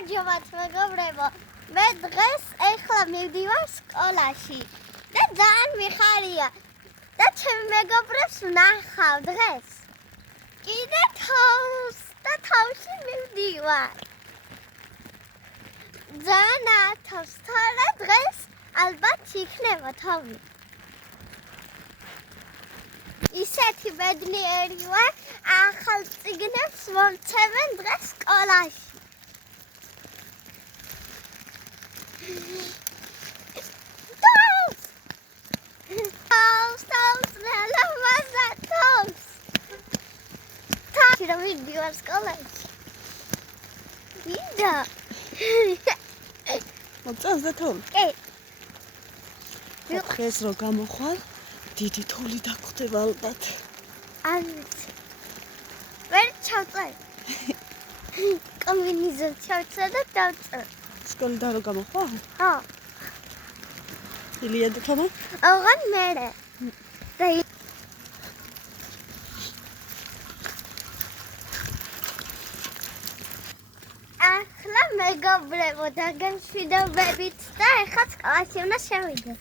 გამარჯობათ მეგობრებო. მე დღეს ეხლა მივდივარ სკოლაში და ძალიან მიხარია. და ჩემი მეგობრებს ვნახავ დღეს. კიდე თავში მივდივარ. ძალიან ათავს, თორე დღეს ალბათ იქნება თავი. ისეთი ბედნიერი ვარ, ახალ წიგნებს მომცემენ დღეს სკოლაში. თავს, ნელა თავს. რა მივდივარ სკოლაში. ვიდა. მოწევს და თოვლი? კი. დღეს რო გამოხვალ, დიდი თოვლი დაგხვდება ალბათ. არ ვიცი. ვერ ჩავწერ. კომბინიზონი ჩავწერ და დავწერ. სკოლიდან რო გამოხვალ? ხო. ილია და თომა? ოღონდ მერე. და ახლა მეგობრებო, დაგემშვიდობებით და ეხლა სკოლაში უნდა შევიდე.